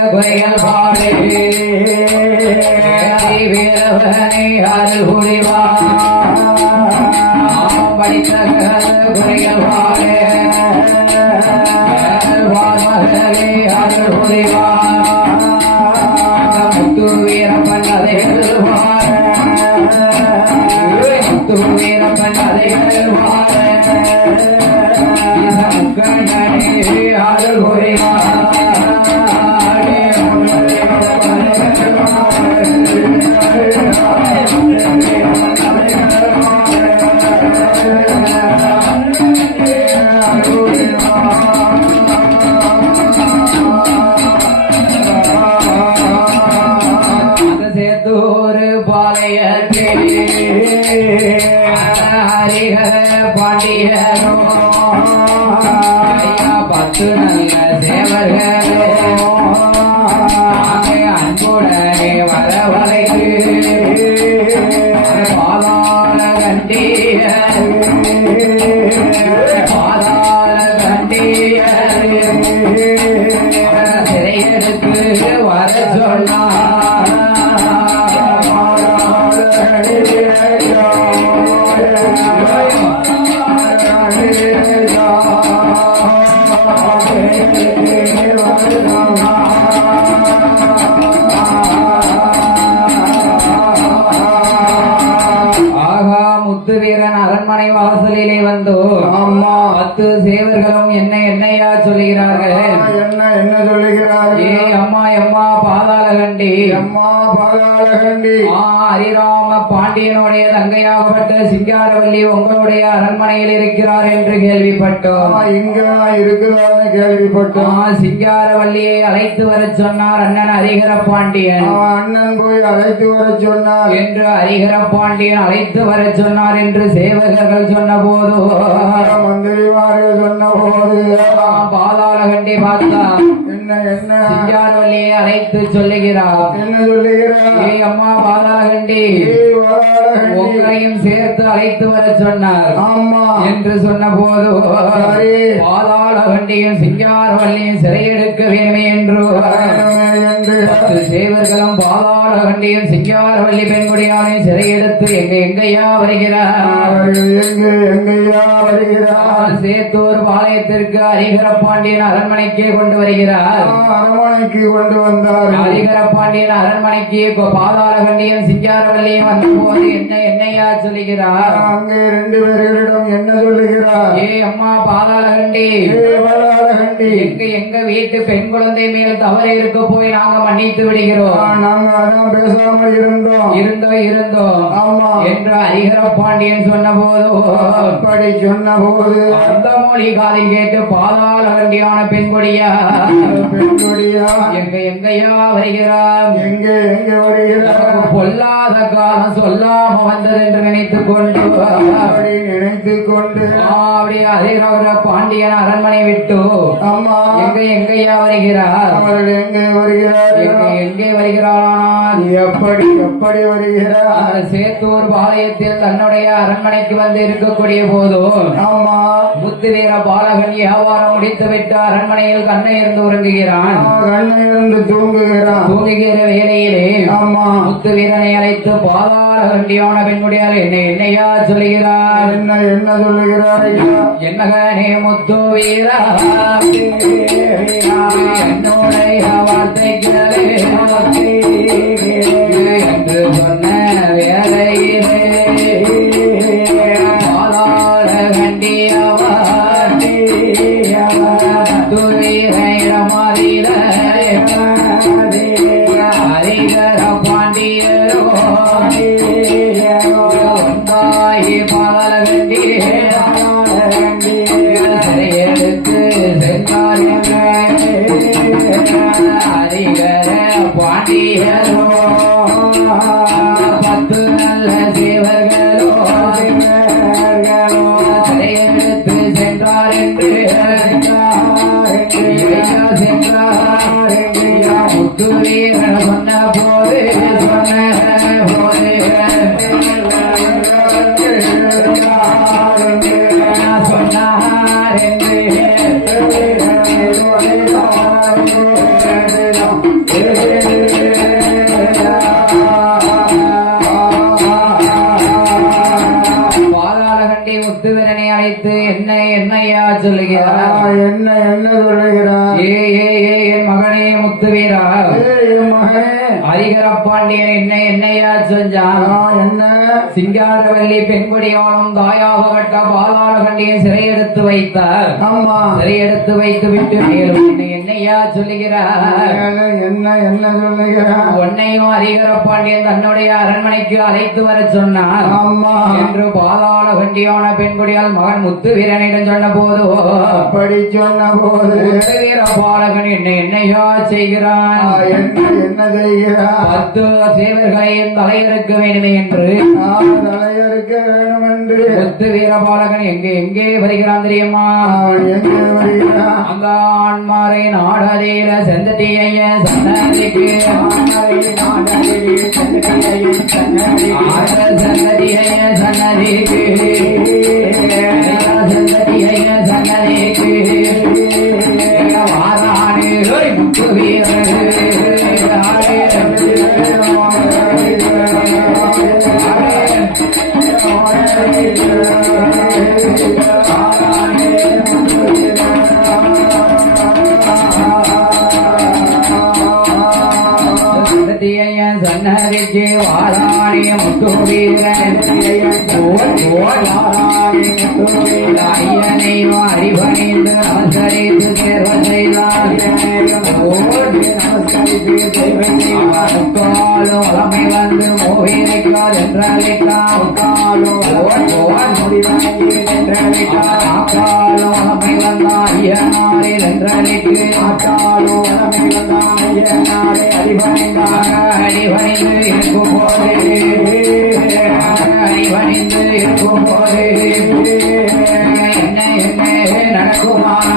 குறைகள் பாடே வீரவனை அருள் புரிவா படித்த குறைகள் பாடே மகளே அருள் புரிவா முத்து வீரப்பன் அதைகள் முத்து வீரப்பன் அதைகள் அருள் புரிவா பாண்டியரோ பத்து நல்ல தேவர்களோ அன்புடனே வரவழைக்கு பாதாள கண்டிய சிறையெடுத்து வர சொன்னார் அரண்மனை வாசலிலே வந்தோ அம்மா 10 சேவர்களும் என்னையா சொல்லுகிறார்கள் என்ன சொல்லுகிறார்கள் ஏ அம்மா அம்மா பாதாளகண்டி ஹரிராம பாண்டியனுடைய தங்கையாகப்பட்ட சிங்காரவல்லி உங்களுடைய அரண்மனையில் இருக்கிறார் என்று கேள்விப்பட்டோம். இங்க இருக்கிறார் கேள்விப்பட்டோம். சிங்காரவல்லியை அழைத்து வர சொன்னார் அண்ணன் ஹரிகர பாண்டியன். அண்ணன் போய் அழைத்து வர சொன்னார் என்று ஹரிகர பாண்டியன் அழைத்து வர சொன்னார் என்று சேவகர்கள் சொன்ன போது மந்திரிமார்கள் சொன்ன போது பாதாளகண்டி பார்த்தா சிங்காரவல்லியை அழைத்து சொல்லுகிறார். என்ன சொல்லுகிறார்? ஏ அம்மா பாதாளகண்டி உங்களையும் சேர்த்து அழைத்து வர சொன்னார் ஆமா என்று சொன்ன போது பாதாளகண்டியும் சிங்காரவல்லியும் சிறையெடுக்க வேணுமே என்று 10 சேவர்களும் பாதாளகண்டியும் சிங்காரவல்லி பெண்குடியானையும் சிறையெடுத்து எங்கேயா வருகிறார் சேத்தூர் பாளையத்திற்கு ஹரிகர பாண்டியன் அரண்மனைக்கே கொண்டு வருகிறார். அரண்மனைக்கு கொண்டு வந்தார். ஹரிகர பாண்டியன் அரண்மனைக்கு பாதாளகண்டியும் சிங்காரவல்லியும் வந்த போது என்னையா சொல்லுகிறார்? அங்கே 2 பேர்களிடம் என்ன சொல்லுகிறார்? ஏ அம்மா பாதாளகண்டி எங்க வீட்டு பெண் குழந்தை மேல் தவறு இருக்க போய் நாங்க மன்னித்து விடுகிறோம். நாங்க அதான் பேசாமல் இருந்தோம் ஆமா என்று ஹரிகர பாண்டியன் சொன்ன போது அப்படி சொன்ன போது அந்த மொழி காதில் கேட்டு பாதாளகண்டியான பெண்கொடியா எங்கயா வருகிறார்? எங்கே வருகிறார்? பொல்லாத காலம் சொல்லாம வந்தது என்று நினைத்துக் கொண்டு அப்படி ஹரிகர பாண்டியன் அரண்மனை விட்டு அம்மா எங்கயா வருகிறார்? எங்கே வருகிறார்? எப்படி வருகிறார்? சேத்தூர் பாளையத்தில் தன்னுடைய அரண்மனைக்கு வந்து இருக்கக்கூடிய போது ஆமா முத்து வீர பாலகன் வியாபாரம் முடித்துவிட்டு அரண்மனையில் கண்ணை இருந்து உறங்குகிறான். தூங்குகிற வேளையிலே ஆமா முத்து வீரனை அழைத்து பாதாளகண்டியான பெண்முடியால் என்னையா சொல்லுகிறார்? என்ன சொல்லுகிறார்? என்னகனே முத்து வீரா என்னுடைய வார்த்தைக்கு என்று சொன்ன வேலையிலே ஹரிகர பாண்டியரோ பாதாளகண்டி சிறையெடுத்து சென்றார். ஹரிகர பாண்டியரோ 10 நல்ல தேவர்களோ சிறையெடுத்து சென்றார் என்று முத்துவீரன் சொன்ன போது சொன்னார் என்று பாதாளகண்டி முத்துவீரனை அழைத்து என்னையா சொல்லுகிறார்? என்ன சொல்லுகிறார்? ஏ என் மகனே முத்துவீரா, என் மகனே ஹரிகர பாண்டியன் என்னையா செஞ்சான்? என்ன? சிங்காரவல்லி பெண்குடியாலும் தாயாக கட்ட பாதாளகண்டியை சிறையெடுத்து வைத்தார். ஆமா, சிறையெடுத்து வைத்து விட்டு மேலும் என்னையா சொல்லுகிறார்? என்ன சொல்லுகிறார்? உன்னையும் ஹரிகர பாண்டியன் தன்னுடைய அரண்மனைக்கு அழைத்து வர சொன்னார். ஆமா என்று பாதாளகண்டியான பெண்குடியால் மகன் முத்துவீரனிடம் சொன்ன போது, அப்படி சொன்ன போது முத்துவீர பாலகன் என்னையா செய்கிறான்? என்ன செய்கிறார்? 10 சேவர்களையும் தலையறுக்க வேண்டுமே என்று தலையறுக்க வேணும் என்று முத்து வீரபாலகன் எங்கே வருகிறான் தெரியுமா? எங்கே வருகிறார்? அந்த ஆண்மாரை நாடதில செந்தட்டிய சன்னதிக்கு சன்னதிக்கு வாரானே முத்து வீரன் சன்னதிக்கு வாராணிய முத்து வீரன் ஐயனை அறிவணிந்து நமஸ்கரித்து தேர்வு செய்தார். வளமை வந்து மோகினிக்கால் என்றழைத்தார். வளமை வந்த ஐயனாரில் என்றழைத்து அடிபணிந்து இருக்கும் போது என்ன நடக்குமானா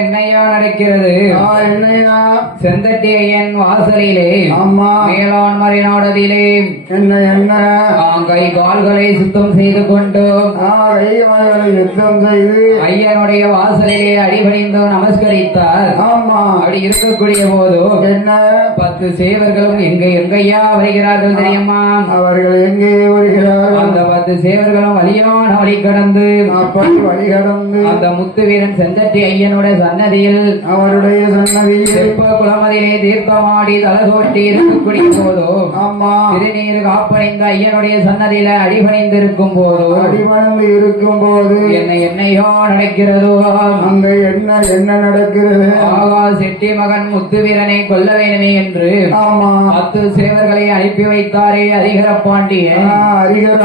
என்னையா நடக்கிறது? என்னையா? செந்தட்டியன் வாசலிலே அம்மா மேலான் மறைநாடதிலே என்ன கை கால்களை சுத்தம் செய்து கொண்டு கைகளை யுத்தம் செய்து ஐயனுடைய வாசலிலே அடிபணிந்து நமஸ்கரித்தார். ஆமா, அப்படி இருக்கக்கூடிய போது என்ன 10 சேவர்களும் எங்கய்யா வருகிறார்கள் தெரியுமா? அவர்கள் எங்கே வருகிறார்கள்? அந்த 10 சேவர்களும் வழியான வழி கடந்து அப்படி வழி கடந்து அந்த முத்துவீரன் செந்தட்டி ஐயனுடைய சன்னதியில் அவருடைய சன்னதியில் செப்ப குளமதிலே தீர்த்தமாடி தலகோட்டி இருக்கக்கூடிய போதோ ஆமா திருநீர் காப்படைந்த ஐயனுடைய சன்னதியில அடிபணிந்து இருக்கும் போதோ அடிபணிந்து இருக்கும் போது என்னையோ நடக்கிறதோ? அங்க என்ன நடக்கிறது? ஆகா, செட்டி மகன் முத்துவீரனை கொல்ல வேண்டுமே என்று ஆமா 10 சேவர்களை அனுப்பி வைத்தாரே ஹரிகர பாண்டியன். ஹரிகர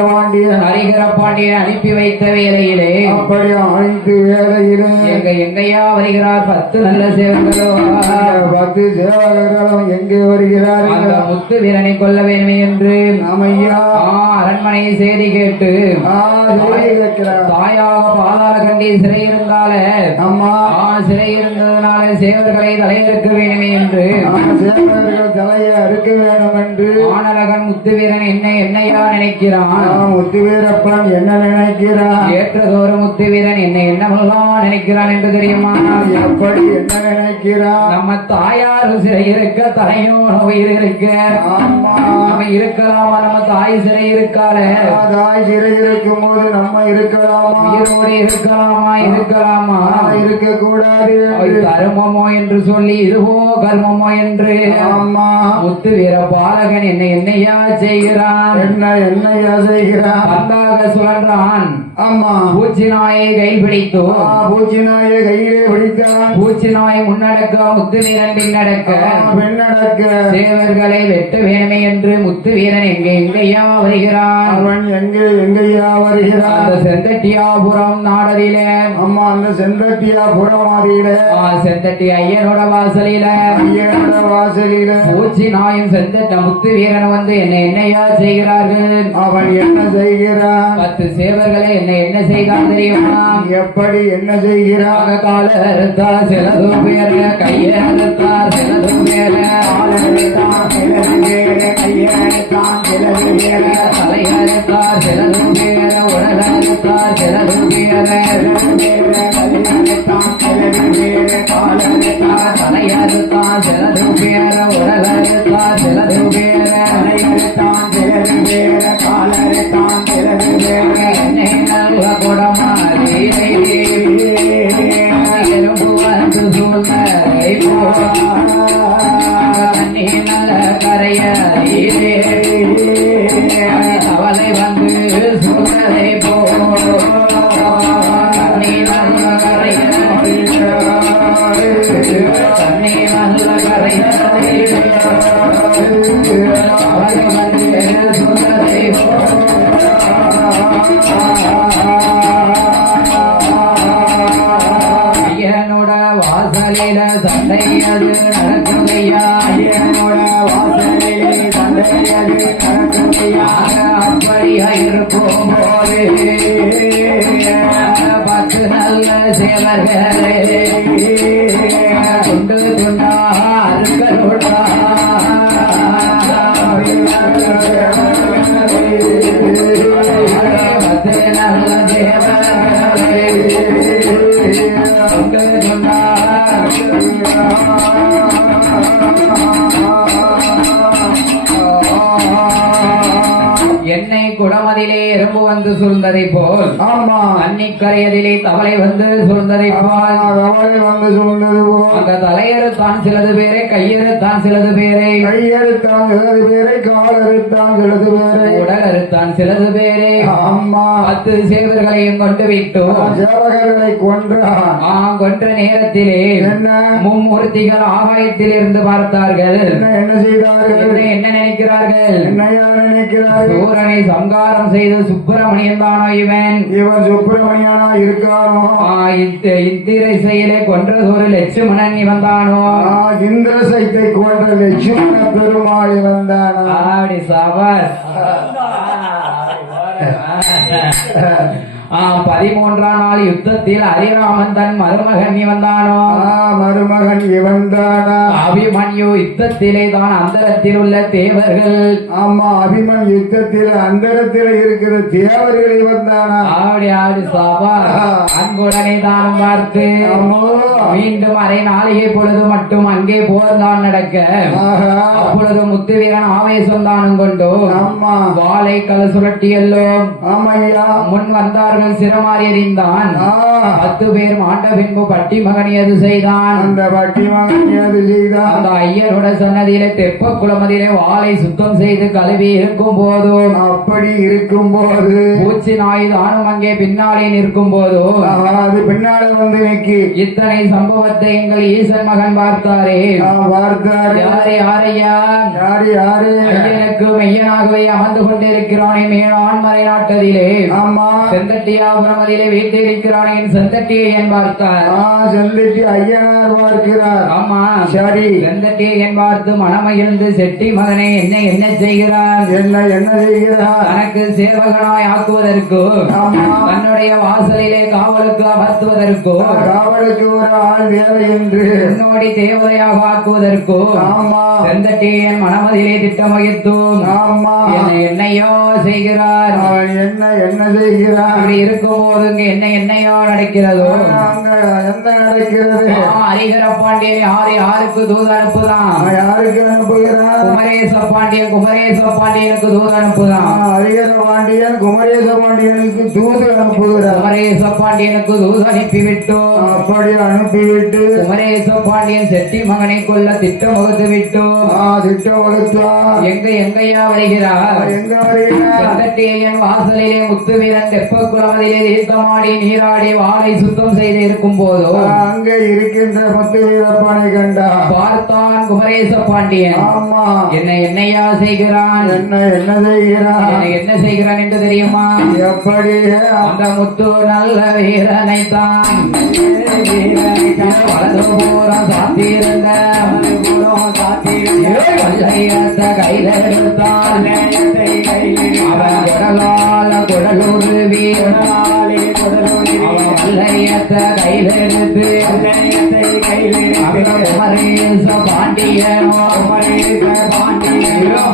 பாண்டியன் அனுப்பி வைத்த வேளையிலே அப்படி அனைத்து வேலையிலே எங்கய்யா வருகிறார் 10 நல்ல சேவர்களோ? 10 சேவகர்களும் எங்கே வருகிறார்கள்? அந்த முத்துவீரனை கொல்ல வேண்டுமே என்று நாமையா அரண்மனை செய்தி கேட்டு தாயாக பாதாளகண்டி சிறையிருந்தால அம்மா சிறையிருந்ததுனால சேவர்களை தலையறுக்க வேண்டுமே என்று சேவகர்கள் தலையை அறுக்க வேண்டும் என்று ஆனலகன் முத்துவீரன் என்னையா நினைக்கிறான்? முத்துவீரப்பன் என்ன நினைக்கிறான்? ஏற்றதோறு முத்துவீரன் என்னமெல்லாம் நினைக்கிறான் என்று தெரியுமா? எப்படி என்ன நினைக்கிறான்? நம்ம தாயார் சிறை இருக்க தலையோ உயிர் இருக்க நம்ம இருக்கலாமா? நம்ம தாய் சிறை இருக்கால, தாய் சிறை இருக்கும் போது நம்ம இருக்கலாமா? உயிரோடு இருக்கலாமா? இருக்க கூடாது. கர்மமோ என்று சொல்லி இதுவோ கர்மமோ என்று அம்மா முத்துவீர பாலகன் என்னையா செய்கிறான்? என்னையா செய்கிறான்? பந்தாக சுழன்றான். அம்மா பூச்சி நாயை கைப்பிடித்தோ பூச்சி நாயை கையிலே பிடித்தான். பூச்சி நாய் முன்னடக்க முத்துவீரன் பின்னடக்க சேவர்களை வெட்ட வேணுமே என்று முத்துவீரன் எங்கேயா வருகிறான்? அவன் எங்கேயா வருகிறான்? அந்த செந்தட்டியாபுரம் நாடதிலே அம்மா அந்த செந்தட்டியாபுரம் ஆதியிலே செந்தட்டி ஐயனோட வாசலில பூச்சி நாயும் செந்தட்ட முத்துவீரன் வந்து என்னையா செய்கிறார்கள்? அவன் என்ன செய்கிறான்? 10 சேவர்களை என்ன செய்தான் தெரியுமா? எப்படி என்ன செய்கிறான்? கால அறுத்தார் சிலது பேர கையை அறுத்தார் தலையறுத்தான் சிலது பேர உடலறுத்தான் சிலது பேர தலையறுத்தான் சிலது பேர காலறுத்தான் சிலது பேர என்னை நல்ல குடமாறி எறும்பு வந்து சூழ்ந்ததை நீ நல்ல கரையறியே அவளை வந்து சூழ்ந்ததை போ நீ நல்ல கரையறியே தண்ணி நல்ல கரையறியே அவளை வந்து சூழ்ந்ததை போ ஐயனோட வாசலில சண்டையது நடக்குதையா ஐயனோட வாசலில சண்டையது நடக்குதையா அப்படியா இருக்கும் போது பத்து நல்ல சேவர்களே துண்டு துண்டா அருக்கலோடா பத்து நல்ல சேவர்களே என்னை குடமதிலே எறும்பு வந்து சூழ்ந்ததை போல் ஆமா அன்னிக்கரையதிலே தவளை வந்து சூழ்ந்ததை போல் அவளை வந்து சொன்னது போல் அங்க தலையறுத்தான் சிலது பேரை கையறுத்தான் சிலது பேரை கையெழுத்தான் சிலது பேரை காலறுத்தான் சிலது பேரை உடல் அறுத்தான் சிலது பேரை அம்மா 10 சேவர்களையும் கொண்டு விட்டோம் சேவகர்களை கொன்றான் கொன்ற நேரத்திலே என்ன மும்மூர்த்திகள் ஆகாயத்தில் இருந்து பார்த்தார்கள் என்ன செய்தார்கள் என்ன நினைக்கிறார்கள் என்னையா நினைக்கிறார்கள் சூரனை சங்காரம் செய்து சுப்பிரமணியன் தானோ இவன் இவன் சுப்பிரமணியனா இருக்கானோ இந்திரை செயலை கொன்றது ஒரு லட்சுமணன் இவன் தானோ இந்திர சைத்தை கொன்ற லட்சுமண பெருமாள் வந்தானா அப்படி சபாஸ் 13ஆம் நாள் யுத்தத்தில் ஹரிராமன் தன் மருமகன் இவன்தானோ மருமகன் இவன்தானா அபிமன்யு யுத்தத்திலே தான் அந்தரத்தில் உள்ள தேவர்கள் ஆமா அபிமன் யுத்தத்தில் அந்தரத்தில் இருக்கிற தேவர்கள் இவன்தானா அப்படி சபா அன்புடனே தான் பார்த்து மீண்டும் அரை நாளிகை பொழுது மட்டும் அங்கே போர் தான் நடக்க அப்பொழுது முத்துவீரன் ஆவேசம் தானும் கொண்டு வாளை கல சுழட்டியல்லோ ஆமையா முன் வந்தார்கள் சிரமாரி எறிந்தான் 10 பேர் மாண்ட பின்பு பட்டி மகனியது செய்தான் அந்த பட்டி மகனியது செய்தான் அந்த ஐயரோட சன்னதியிலே தெப்ப குளமதியிலே வாளை சுத்தம் செய்து கழுவி இருக்கும் போதும் அப்படி இருக்கும் போது பூச்சி நாய் தானும் அங்கே பின்னாலே நிற்கும் போதும் அது பின்னாலே வந்து நிக்கி இத்தனை சம்பவத்தை எங்கள் ஈசன் மகன் பார்த்தாரே பார்த்தார் யாரே யாரையா யாரு ஐயனுக்கு மெய்யனாகவே அமர்ந்து கொண்டிருக்கிறானே மேலான் மறை நாட்டதிலே ஆமா செந்தட்டியாபுரமதிலே வீட்டிருக்கிறானே செந்தட்டியை என் பார்த்தார் செந்தட்டி ஐயனார் பார்க்கிறார் ஆமா சரி செந்தட்டியை என் பார்த்து மனமகிழ்ந்து செட்டி மகனே என்ன செய்கிறார் என்ன செய்கிறார் தனக்கு சேவகனாய் ஆக்குவதற்கு தன்னுடைய வாசலிலே காவலுக்கு அமர்த்துவதற்கு காவலுக்கு ஒரு ஆள் தேவை என்று முன்னோடி தேவதையாக ஆக்குவதற்கு ஆமா செந்தட்டியை மனமதிலே திட்டம் வகித்தும் ஆமா என்னையோ செய்கிறார் என்ன செய்கிறார் அப்படி இருக்கும் போது இங்க என்னையோ நடக்கிறதோ என்ன நடக்கிறது ஹரிகர பாண்டியன் யாருக்கு தூது அனுப்புதான் யாருக்கு அனுப்புகிறார் குமரேச பாண்டியனுக்கு தூது அனுப்புதான் ஹரிகர பாண்டியன் குமரேச பாண்டியனுக்கு தூது அனுப்புகிறார் குமரேச பாண்டியனுக்கு தூது அனுப்பிவிட்டோம் அப்படி அனுப்பிவிட்டு குமரேச பாண்டியன் செட்டி மகனை கொல்ல திட்டம் வகுத்து விட்டோம் திட்டம் வகுத்தார் எங்கையா வருகிறார் எங்க வருகிறார் செந்தட்டியன் வாசலிலே முத்துவீரன் தெப்ப குளமதிலே தீர்த்தமாடி நீராடி வாளை சுத்தம் செய்து இருக்கும் போதோ அங்கே இருக்கின்ற முத்துவீரப்பனை கண்டார் பார்த்தான் குமரேச பாண்டியன் ஆமா என்னையா செய்கிறான் என்ன செய்கிறான் என்ன செய்கிறான் என்று தெரியுமா எப்படி அந்த முத்து நல்ல வீரனை தான் வலது பூரம் சாத்தியிருந்த கையில எடுத்தான் அவன் குடலால குடலுருவி அவன் வல்லையத்த கையில எடுத்து குமரேச பாண்டியனோ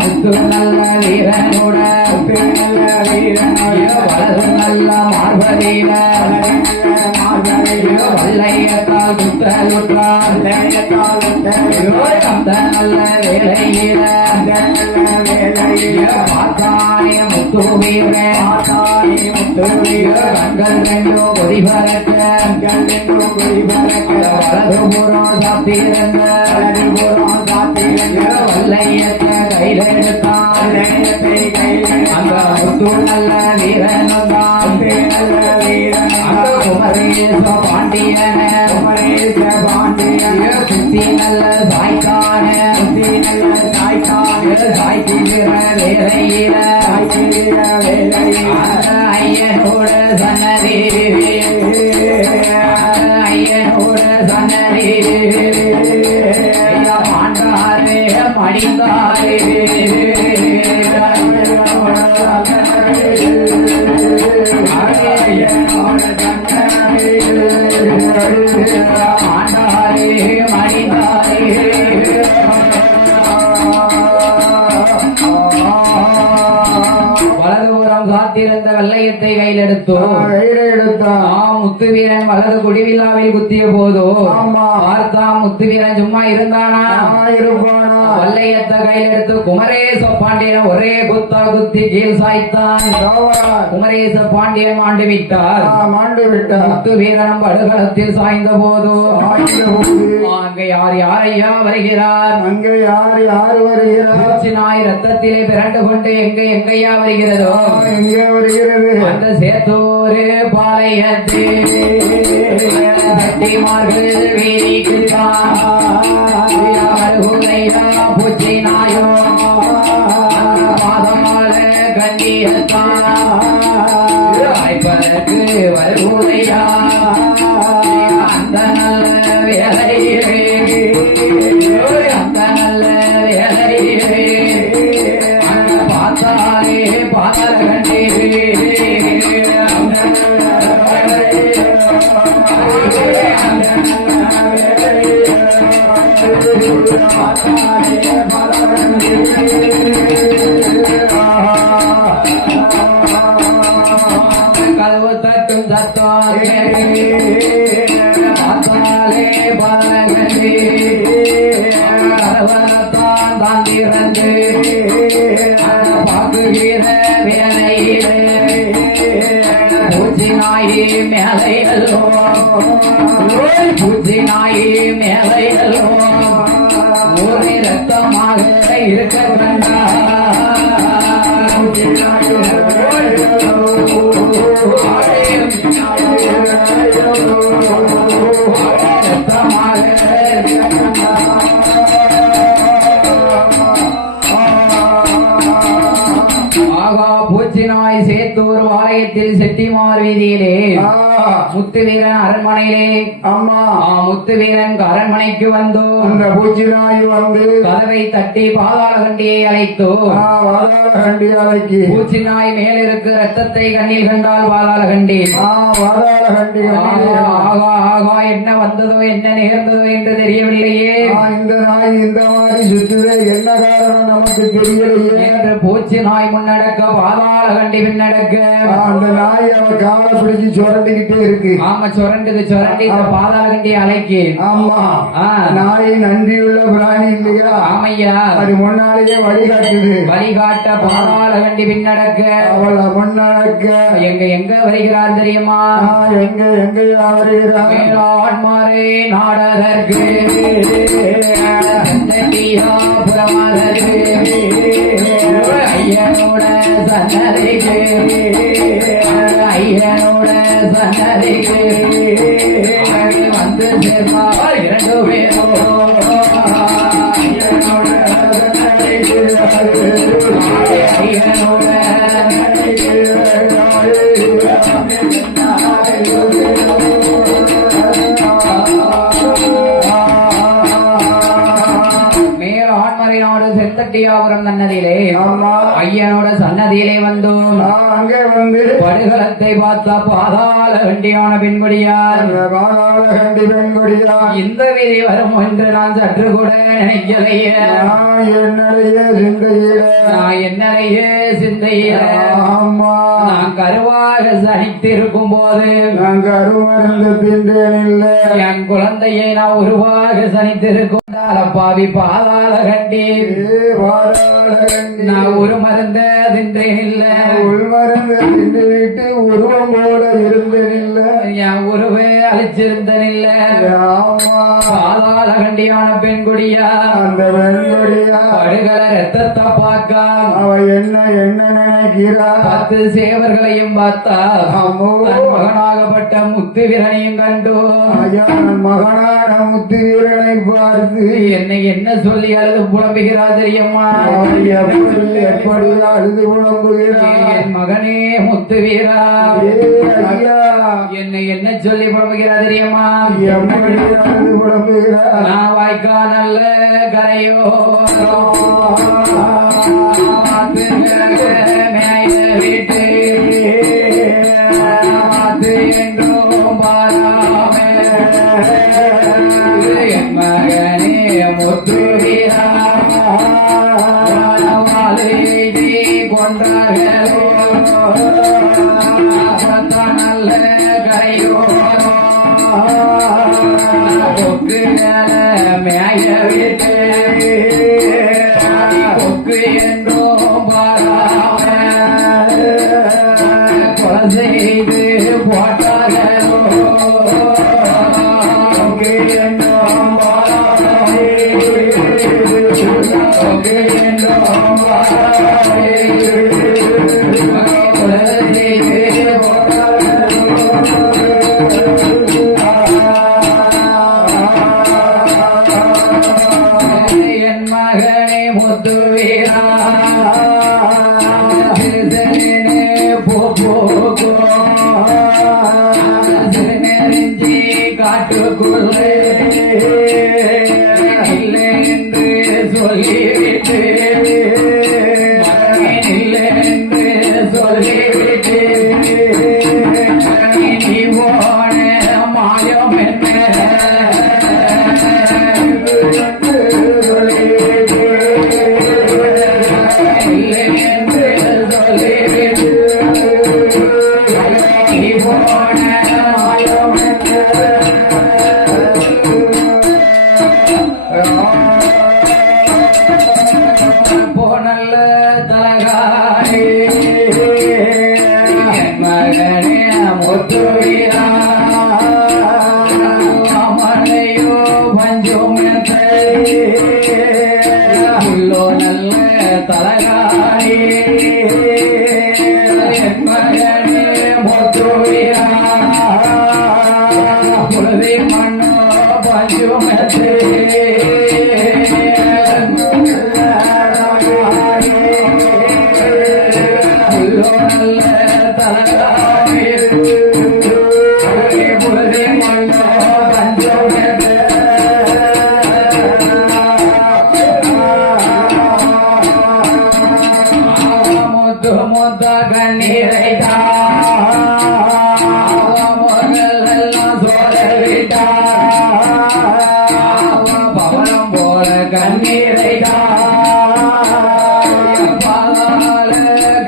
முத்து நல்ல வீரனோட வலது நல்ல மார்பதியில வல்லையத்தால் குத்தலுற்றார் அந்த நல்ல வேலையில பார்த்தானே முத்து வீரன் கண்கள் ரெண்டோ கொதி பறக்க வலதுபுறம் சாத்திருந்த வல்லையத்தை கையில எடுத்தான் அந்த முத்து நல்ல வீரன் குமரேச பாண்டியன சுத்தி நல்ல சாய்க்கான சாய்க்கிற வேலையில ஐயனோட சன்னதி ஐயனோட சன்னதி ஆண்டாரே மடிந்தாரே ஆண்டாரே மடிந்தாரே வலதுபுறம் காத்திருந்த வெள்ளையத்தை கையில் எடுத்தான் முத்து வீரன் வலது குடிவில்லாவில் குத்திய போதோ பார்த்தா முத்து வீரன் சும்மா இருந்தானா வல்லையத்தை கையில் எடுத்து குமரேச பாண்டியன் ஒரே குத்தால் குத்தி கீழ் சாய்த்தான் குமரேச பாண்டியன் மாண்டு விட்டார் முத்து வீரனும் படுகளத்தில் சாய்ந்த போதோ அங்க யார் யாரையா வருகிறார் அங்கே யார் வருகிறார் நாய் ரத்தத்திலே பிறண்டு கொண்டு எங்கையா வருகிறதோ எங்கே வருகிறது அந்த சேத்தோரு பாளையத்து கட்டிமார்கள் பூச்சி நாயோ பாதமால கண்டியத்தாய்ப்பதற்கு வருகுதையா அந்த நல்ல வேலையிலே அந்த நல்ல வேலையிலே பார்த்தாலே பாதல கண்டே கதவு தட்டும் சத்தம் பார்த்தாலே பாதல கண்டே கதவத்தான் தான் திறந்து பாக்குகிற வேலையிலே பூச்சி நாயி மேலையல்லோ பூச்சி நாயி மேலையல்லோ ஒரு ரத்தமாக இருக்க ஆகா பூச்சி நாய் சேத்தூர் வாளையத்தில் செட்டிமார் வீதியிலே முத்து வீரன் அரண்மனையிலே முத்து வீரன் அரண்மனைக்கு வந்தோ அந்த பூச்சி நாய் வந்து கதவை தட்டி பாதாள கண்டியை அழைத்தோ பூச்சி நாய் மேலிருக்கு ரத்தத்தை கண்ணில் கண்டால் பாதாள கண்டி ஆகா ஆகா என்ன வந்ததோ என்ன நேர்ந்ததோ என்று தெரியவில்லையே இந்த நாய் இந்த மாதிரி சுற்றுதே என்ன காரணம் நமக்கு தெரியலையே என்று பூச்சி நாய் முன்னடக்க பாதாள கண்டி பின்னடக்க அந்த நாய் அவ காலை பிடிச்சு சுரண்டிக்கிட்டே இருக்கு ஆமா சுரண்டி இந்த பாதாள கண்டி அலைக்கு ஆமா நாய் நன்றியுள்ள பிராணி இல்லையா ஆமையா அது முன்னாலேயே வழிகாட்ட பாதாள கண்டி பின்னடக்க அவளை முன்னடக்க எங்க வருகிறார் தெரியுமா எங்கேயா வருகிறார் மேலாண்மாரே நாடதற்கு புறமாதற்கு ஐயனோட சன்னதிக்கு ஐயனோட சன்னதிக்கு வந்து சேர்ந்தார் இரண்டு பேரும் ஐயனோட மறைநாடு செந்தட்டியாபுரம் சன்னதியிலே ஆமா ஐயனோட சன்னதியிலே வந்தோம். அங்கே வந்து படுகளத்தை பார்த்த பாதாள கண்டியான பெண்குடியார் அந்த பாதாள கண்டி பெண்குடியா இந்த விதி வரும் என்று நான் சற்று கூட நினைக்கலையே. என்னுடைய சிந்தையில நான் என்னையே சிந்தையில ஆமா நான் கருவாக சனித்திருக்கும் போது நான் கருமருந்து தின்றேன் இல்ல என் குழந்தையை நான் உருவாக சனித்திருக்கும் பாவி பாதாள கண்டி பாதாள கண்டி நான் ஒரு மருந்த தின்றேன் இல்ல உள்மருந்து தின்று விட்டு உருவம் போல இருந்தேன் இல்ல என் உருவே அழிச்சிருந்தேன் இல்ல. ஆமா பாதாள கண்டியான பெண்குடியா அந்த பெண்குடியா படுகள ரத்தத்தை பார்க்க அவ என்ன என்ன நினைக்கிறா 10 சேவர்களையும் பார்த்தா அம்மோ தன் மகனாகப்பட்ட முத்து வீரனையும் கண்டு ஐயா மகனான முத்து வீரனை பார்த்து என்னை என்ன சொல்லி அழுது புலம்புகிறா தெரியுமா? அவன் எப்படி அழுது புலம்புகிறான் என் மகனே முத்து வீரா ஐயா என்னை என்ன சொல்லி புலம்புகிறா தெரியுமா? எப்படி அழுது புலம்புகிறான் நான் வாய்க்கா நல்ல கரையோ வீட்டு என்றும் பாராமே என் மகனே முத்து வீரா கொண்டார்களோ நல்ல கரையோ கொக்கு மேய விட்டு கொக்கு என்றும் பாராம கொலை செய்து போட்டார்களோ கொக்கு என்றும் பாராமே கொக்கு என்றும் பாராமே கொலை செய்து என் மகனே முத்து வீரா நெறிஞ்சி காட்டுக்குள்ளே இல்லை என்று சொல்லிவிட்டு இல்லை என்று சொல்லிவிட்டு நீ போன மாயம் என்ன போனல்ல தலகாரி என் மகனே முத்து வீரா அமனையோ பஞ்சுமத்தை உள்ளோ நல்ல தலகாரி என் மகனே முத்து வீரா புலவி மண்ணோ பஞ்சுமத்தை பவனம் போல கண்ணீரை பாதாள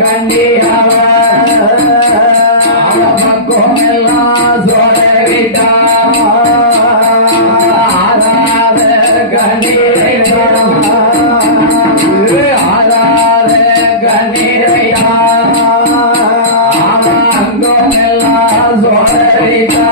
கண்டியவ கோமெல்லாம் சோழவிட்டா ஆராத கண்ணீரை ஆராத கண்ணீரை கோமெல்லாம் சோழவிட்டா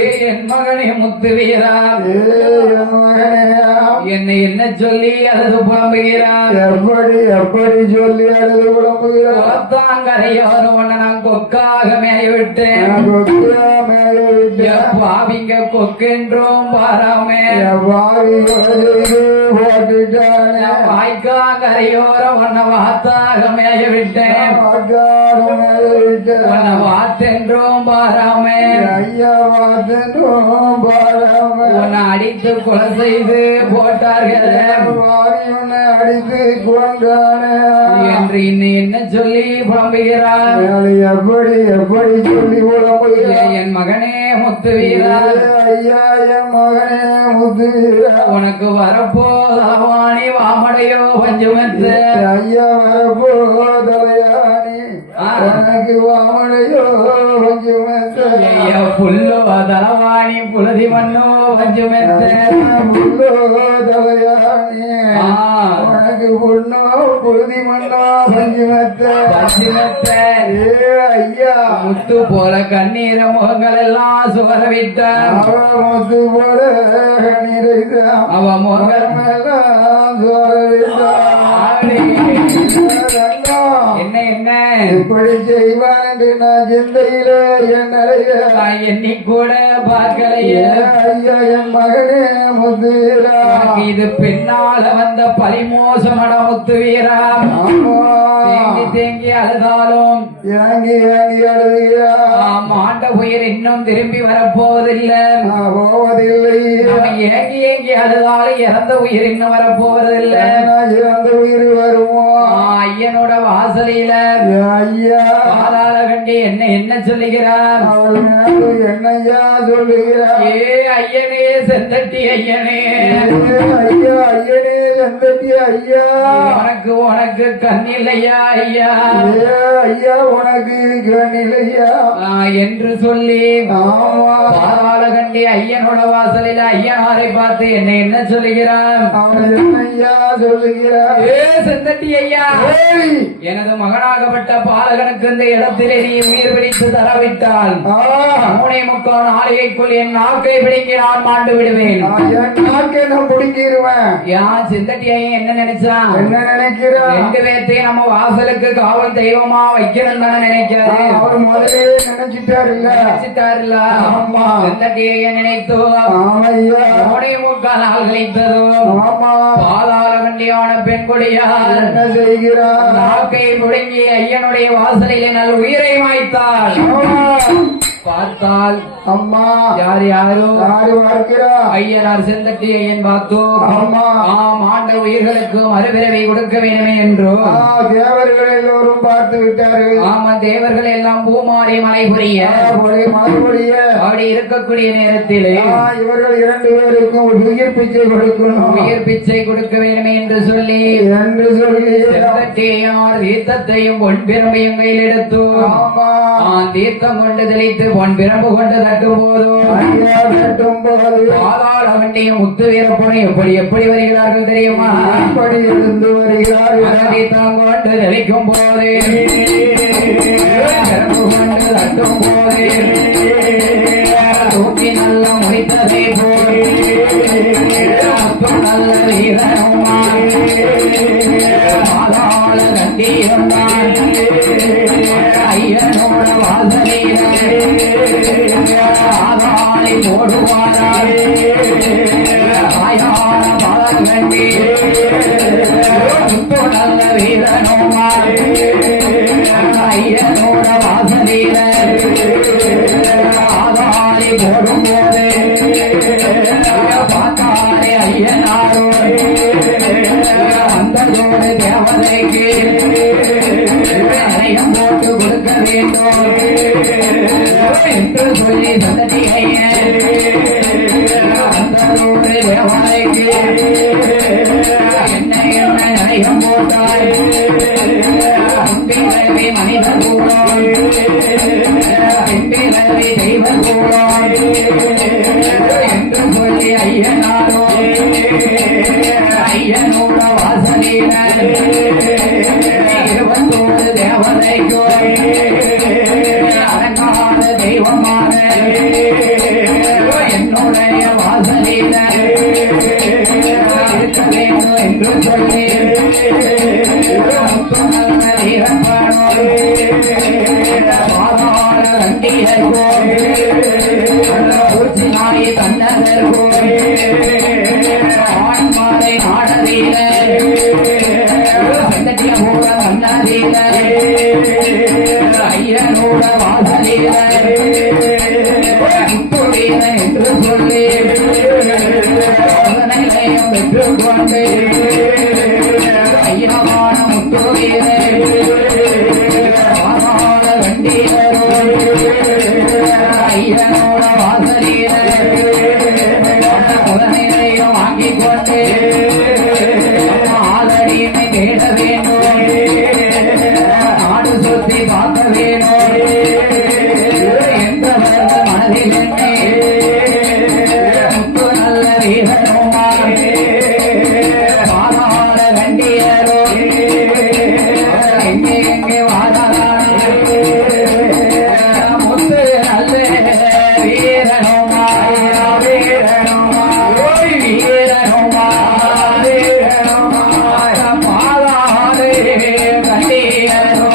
என் என் மகனே முத்து வீரா என் மகனே என்னை என்ன சொல்லி அழுது புலம்புகிறார் எப்படி எப்படி சொல்லி அழுது புலம்புகிறார் கரையோர் உன்னை நான் கொக்காக மேய விட்டேன் பாவிங்க கொக்கென்றும் பாராமே வாய்க்கா கரையோரம் உன்னை வாத்தாக மேய விட்டேன் உன்னை வாத்தென்றும் பாராமே உன்னை அடித்து கொலை செய்து போட்டார்கள் அடித்து கொண்டானே என்று இன்னும் என்ன சொல்லி புலம்புகிறார் எப்படி எப்படி சொல்லி புலம்புகிறார் என் மகனே முத்து வீரா ஐயா என் மகனே முத்து வீரா உனக்கு வரப்போதவாணி வாமடையோ பஞ்சுமெத்து ஐயா வரப்போ தலையாணி உனக்கு வாமடையோ பஞ்சுமெத்து புல்லோ தலவாணி புலதி மண்ணோ பஞ்சுமெத்து புல்லோ தலையாணி உனக்கு பொண்ணோ புழுதி மண்ணோ பஞ்சுமெத்து ஐயா முத்து போல கண்ணீர முகங்கள் எல்லாம் சுவர விட்டார் முத்து போல கண்ணீரை அவ முகங்கள் எல்லாம் சோரவிட்டார் என்ன என்ன இப்படி செய்வான் என்று நான் சிந்தையிலே என் எண்ணி கூட பார்க்கலையே ஐயா என் மகனே முத்து வீரா இது பின்னால வந்த பரிமோசமட முத்து வீரா தேங்கி தேங்கி அழுதாலும் இறங்கி இறங்கி அழுகிறா ஆண்ட உயிர் இன்னும் திரும்பி வரப்போவதில்லை போவதில்லை ஏங்கி ஏங்கி அழுதாலும் இறந்த உயிர் இன்னும் வரப்போவதில்லை இறந்த உயிர் வருவோம் ஐயனோட வாசலில ஐயா பாதாள கண்டி என்ன என்ன சொல்லுகிறார் அவள் மேலே என்னையா சொல்லுகிறார் ஏ ஐயனே செந்தட்டி ஐயனே ஐயா ஐயனே செந்தட்டி ஐயா உனக்கு உனக்கு கண்ணில்லையா ஐயா ஐயா உனக்கு கண்ணில்லையா என்று சொல்லி பாதாள கண்டி ஐயனோட வாசலில் ஐயனாரை பார்த்து என்ன என்ன சொல்லுகிறார் அவன் என்னையா சொல்லுகிறார் ஏ செந்தட்டி ஐயா எனது மகனாகப்பட்ட பாலகனுக்கு இந்த இடத்திலே நீ உயிர் பிடித்து தரவிட்டால் 3.25 நாளைக்குள் என் நாக்கை பிடிங்கி நான் மாண்டு விடுவேன். என் நாக்கை நான் பிடிக்கிடுவேன். யான் செந்தட்டி ஐயன் என்ன நினைச்சான்? என்ன நினைக்கிறான்? 2 பேர்த்தையும் நம்ம வாசலுக்கு காவல் தெய்வமா வைக்கணும் தானே நினைக்காது. அவர் முதலே நினைச்சிட்டாருல்ல. ஆமா செந்தட்டி ஐயன் நினைத்தோ 3.25 நாள் கழித்ததோ பாதாள கண்டியான பெண் கொடியார் என்ன செய்கிறார்? நாக்கை முடங்கி ஐயனுடைய வாசலிலே நல் உயிரை மாய்த்தாள். பார்த்தால் அம்மா யாரு யாரு பார்க்கிறா? ஐயனார் செந்தட்டி ஐயன் பார்த்தோம். அம்மா ஆண்ட உயிர்களுக்கு மறுபிறவை கொடுக்க வேண்டுமே என்றோ தேவர்கள் எல்லோரும் பார்த்து விட்டார்கள். ஆமா தேவர்கள் எல்லாம் பூமாரி மலை புரிய அப்படி இருக்கக்கூடிய நேரத்திலே இவர்கள் 2 பேருக்கும் உயிர் பிச்சை கொடுக்கணும், உயிர் பிச்சை கொடுக்க வேண்டுமே என்று சொல்லி செந்தட்டியார் தீர்த்தத்தையும் பொன் பிரம்பையும் கையில் எடுத்து தீர்த்தம் கொண்டு தெளித்து பொன் பிரம்பு கொண்டு தட்டும் போதும் பாதாள வண்டியும் முத்து வீரப்பனை எப்படி எப்படி வருகிறார்கள் தெரியுமா? அப்படி இருந்து வருகிறார்கள். தீர்த்தம் கொண்டு தெளிக்கும் போது பிரம்பு கொண்டு தட்டும் போது தூக்கி நல்ல முடித்ததை போல் நல்ல வீரனுமாய் பாதாள கண்டி இருந்தான் ஐயனோட வாசலில் ஆதாளை போடுவாராய் ஆயான பாதகண்டி நல்ல வீரனுமாய் ஐயனோட வாசலில் ஆதாளை போடும் போது பார்த்தாரே ஐயனாரோ அந்தோடு தேவதைக்கு அணையம் போட்டு கொடுக்க வேண்டும் என்று சொல்லி சந்ததி ஐயன் அந்தோடு தேவதைக்கு என்ன என்ன அணையம் போட்டாய் அம்பிளவை மனித கூடம் அம்பிளவை தெய்வ கூடம் என்று சொல்லி ஐயனாரோ ஐயனோட வாசலில் 21 தேவதைக்கோ அடங்காத தெய்வமான சொல்லி முத்து நல்ல வீரப்பானோ பாதாள கண்டியர்கோ பூச்சி நாய் தன்னதர்கோ ஆண்மாரை நாடதீர சந்தட்டிய போல தன்னதீர ஐயனோட வாசலீர முத்து வீர என்று சொல்லி நிலையம் பெற்றுக்கொண்டு ஐயமான முத்து வீர பாதாள கண்டியரோ ஐயனோட வாசலீர முதலையும் வாங்கிக் கொண்டு ஆதடிமை தேட வேண்டும் நாடு சுத்தி பார்க்க வேணும் என்ற மனதில் என்னை முத்து நல்ல வீரனுமா பாதாள கண்டியரோ எங்கே எங்கே வாழலாம் முத்து நல்ல வீரனுமா வீரனுமா வீரனுமா வீரனுமா பாதாள கண்டியரோ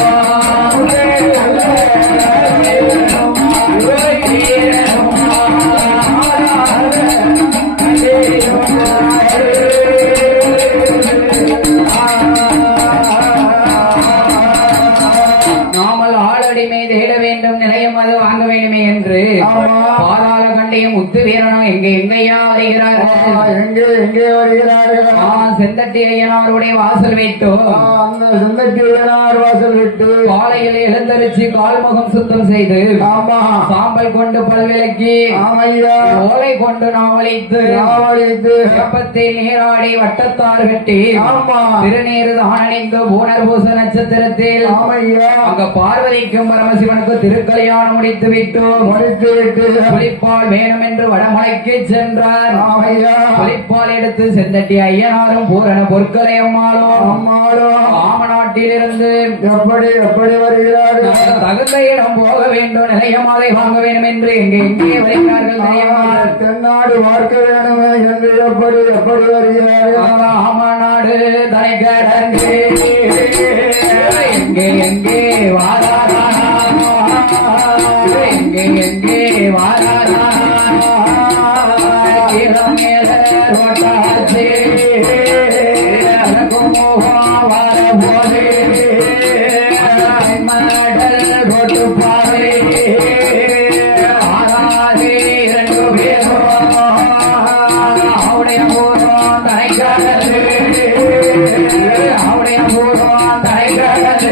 நாமல் ஆளடிமை தேட வேண்டும் நிலையம் அது வாங்க வேண்டுமே என்று பாதாள கண்டையும் முத்து வீரனும் எங்கேயா வருகிறார்கள் எங்கே வருகிறார்கள் செந்தட்டி ஐயனாருடைய வாசல் விட்டோ அந்த செந்தட்டியனார் வாசல் விட்டு காலையில் எழுந்தரிச்சு கால்முகம் சுத்தம் செய்து ஆமா சாம்பல் கொண்டு பல்விளக்கி ஆமையா ஓலை கொண்டு நாவலித்து நாவலித்து வெப்பத்தில் நீராடி வட்டத்தார் கட்டி ஆமா திருநீறு தானணிந்து பூனர் பூச நட்சத்திரத்தில் ஆமையா அங்க பார்வதிக்கும் பரமசிவனுக்கு திருக்கல்யாணம் முடித்து விட்டோம் முடித்து விட்டு புலிப்பால் வேணும் என்று வடமலைக்கு சென்றார் ஆமையா புலிப்பால் எடுத்து செந்தட்டி ஐயனாரும் பூரண பொற்கலை அம்மாளும் அம்மாளும் ஆமநாட்டிலிருந்து எப்படி வருகிறார்கள் தகுந்த இடம் போக வேண்டும் நிலையமாதை வாங்க வேண்டும் என்று எங்கே வருகிறார்கள் நிலையமால் தென்னாடு பார்க்க வேணுமே என்று எப்படி வருகிறார்கள் ஆமநாடு தனை கடந்து எங்கே வாராரா எங்கே வாராரா மேல ரோட்டாச்சு வார போது மடல் ரோட்டு பாரு ஆறாது இரண்டு பேரும் அவடைய பூர்வம் தனைக்காரது அவடைய பூர்வம் தனைக்காரது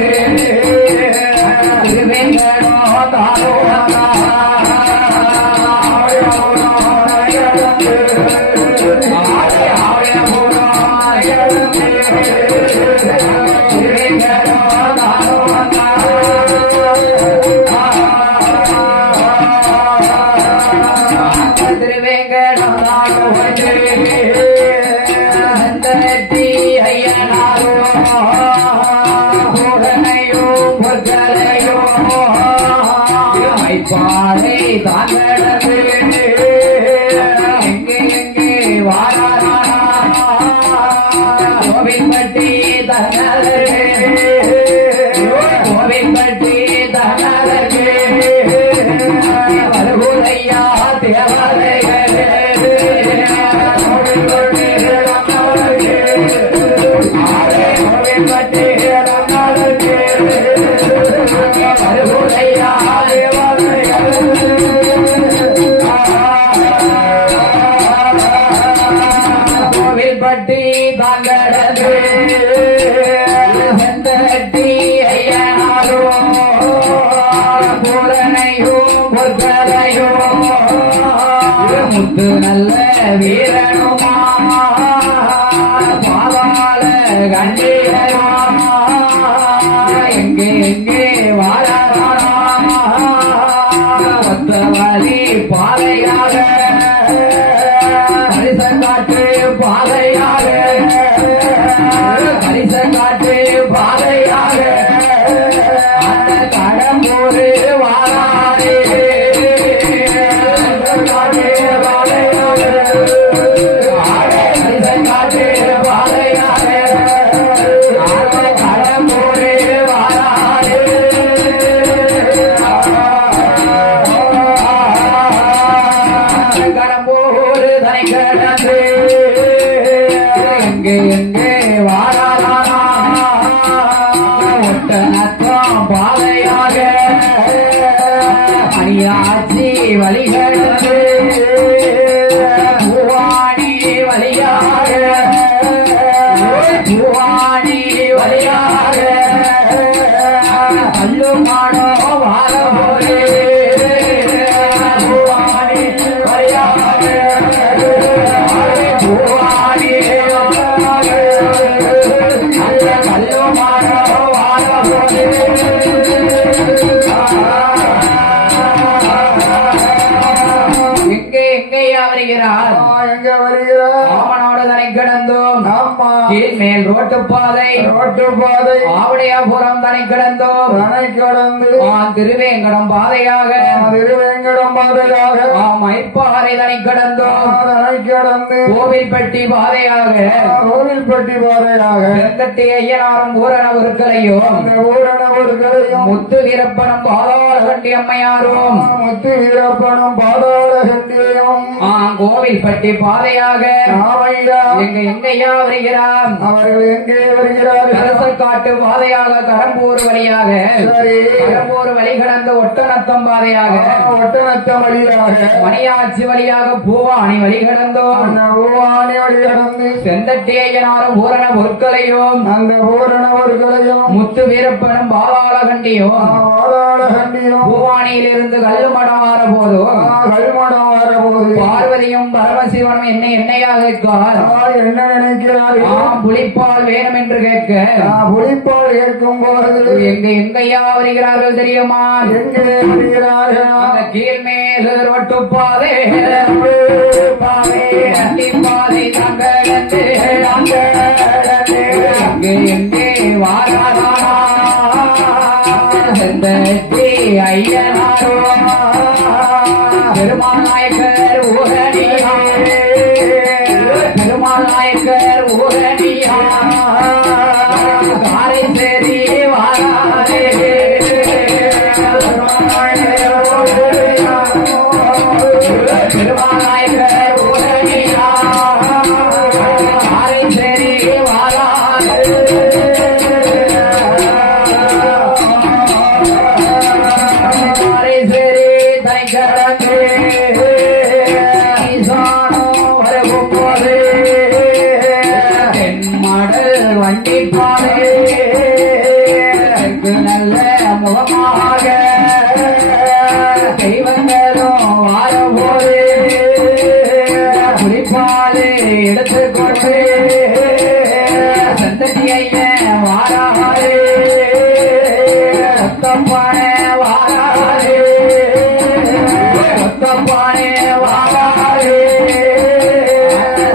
திருவேங்கடோ தாரோ பாதை தாங்கடது எங்கே வாராரா கோவில்பட்டி தன்னதற்கு கோவில்பட்டி தன்னதற்கு வருகுதையா தேவதைகள் கோவில்பட்டி வருகுதையா கோவில்பட்டி தாங்கடது செந்தட்டி ஐயனாரும் பூரணையும் பொற்கரையும் முத்து நல்ல வீரனுமா பாதாள கண்டியருமா எங்கே வாழறானா பத்தவழி பாதையாக பரிசங்காட்டு பாதையாக பரிசங்காட்டு பாதையாக அந்த கடம்பூர் வாராரே பரிசங்காட்டு தனை கடந்து எங்கே எங்கே வாரானா ஒட்டனத்தம் பாதையாக அணியாச்சி வழிகடந்து பூவாணி வழியாக பூவாணி வழியாக கல்லுமானோ வாழபோரே பூவாணி வழியாக பூவாணி கல்லுமானோ வாழபோரே எங்கேயா வருகிறார் எங்க வருகிறார் ஆமனோடு தனை கிடந்தோம் ஆமா மேல் ரோட்டு பாதை ஆவுடையாபுரம் தனை கிடந்தோம் திருவேங்கடம் பாதையாக மயிர்பாறை தனை கிடந்தோம் கோவில்பட்டி பாதையாக வெங்கட்டி ஐயனாரும் பூரண உருக்களையும் முத்து வீரப்பனும் பாதாளகண்டி அம்மையாரும் கோவில்பட்டி பாதையாக எங்கேயா வருகிறார் அவர்கள் எங்கே வருகிறார்கள் காட்டு பாதையாக கடம்பூர் வழியாக கடம்பூர் வழி கடந்த ஒட்டநத்தம் பாதையாக ஒட்டநத்தம் வழியாக மணியாட்சி வழியாக பூவாணி வழி கடந்தோம் பூவாணி வழி கடந்து செந்தட்டேயனாரும் பூரண பொருட்களையும் அந்த பூரண பொருட்களையும் முத்து வீரப்பனும் பாதாளகண்டியும் பூவாணியிலிருந்து கல்லுமடம் வார போதும் பார்வதியும் பரமசிவனும் என்ன என்னையாக என்ன நினைக்கிறார்கள் புலிப்பால் வேணும் என்று கேட்க புலிப்பால் கேட்கும் போது எங்கேயா வருகிறார்கள் தெரியுமா எங்கே வருகிறார்கள் அந்த கீழ்மேல் ரொட்டுப்பாதை பாதை தங்கடந்து எங்கே வாரானா ஐயனாரோ பெருமாள் நாயக்கர் ஊரணியா பெருமாள் நாயக்கர் ஊரணியா காரை சேரி வாராரே பெருமாள் நாயக்கர் ஊரணியா காரை சேரி வாராரே வண்டி பாடு நல்ல முகமாக தெய்வங்களும் வாரபோது குறிப்பாடு எடுத்துக்கொண்டு சந்ததியை வாராது ஒத்தப்பான வாராது ஒத்தப்பான வாராது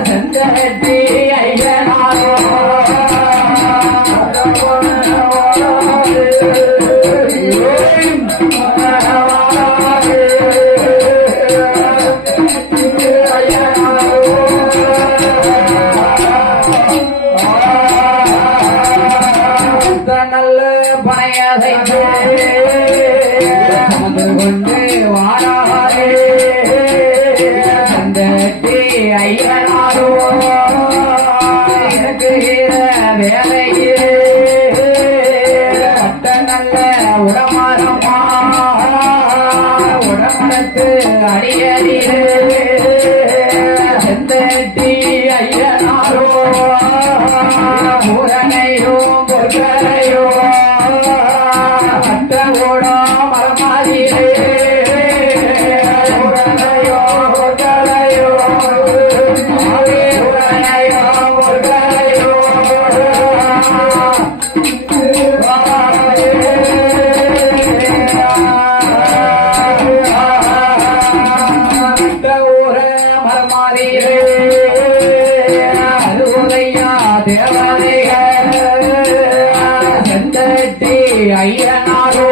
சந்ததி ஐயனாரோ நல்ல பனையதை சுமந்து கொண்டு வாராரே அந்த ஐயனாரோ எனக்கு வேலையே பட்ட நல்ல உடமானமா உடம்பத்து அடியறியே செந்தட்டி ஐயனாரோ பூரணையோ பொற்கரையோ கட்ட ஓடோ மரமாதிரே பூரணையோ பொற்கரையோ பூரணையோ பொற்கரையோ மரமாதிரே அருதையா தேவதைகள் செந்தட்டி ஐயனாரோ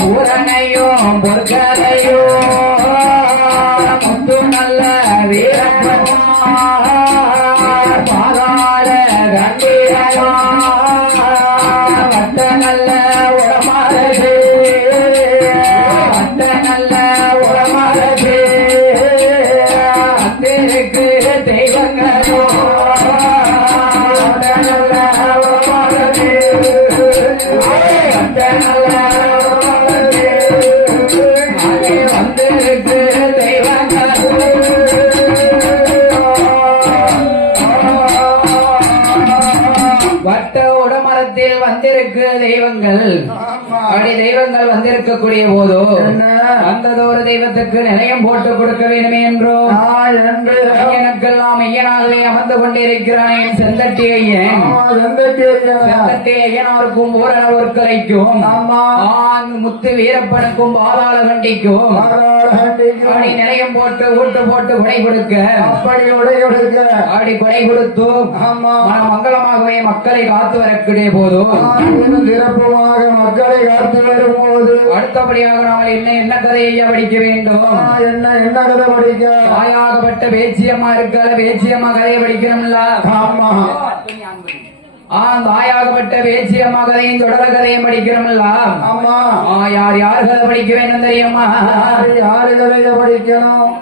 பூரணையோ பொற்கரையோ முத்து நல்ல வீரப்பனோ பாதாள கண்டீரோ வட்ட நல்ல உடமாறு வட்ட நல்ல உடமாறு வட்ட உடமரத்தில் வந்திருக்கு தெய்வங்கள். அப்படி தெய்வங்கள் வந்திருக்கக்கூடிய போதோ வந்ததொரு தெய்வத்துக்கு நிலையம் போட்டு கொடுக்க வேண்டுமே என்றோ ஐயனுக்கெல்லாம் ஐயனாகவே அமர்ந்து கொண்டிருக்கிறானே செந்தட்டி ஐயன். செந்தட்டி ஐயனாருக்கும் ஓரளவு கலைக்கும் முத்து வீரப்பனுக்கும் பாதாள வண்டிக்கும் அப்படி நிலையம் போட்டு ஊட்டு போட்டு கொடை கொடுக்க அப்படி கொடை கொடுத்து மங்களமாகவே மக்களை காத்து வரக்கூடிய போதும் சிறப்புமாக மக்களை காத்து வரும்போது அடுத்தபடியாக நாம் என்ன கதையை படிக்க வேண்டும்? என்ன கதை படிக்க? தாயாகப்பட்ட பேச்சியம்மா இருக்கால, பேச்சியம்மா கதையை படிக்கணும்ல. ஆமா, தாயாகப்பட்ட பேச்சியம்மா கதையும் தொடர கதையும் படிக்கணும்ல. ஆமா, யார் யார் கதை படிக்க வேண்டும் தெரியுமா? யாரு கதையை படிக்கணும்?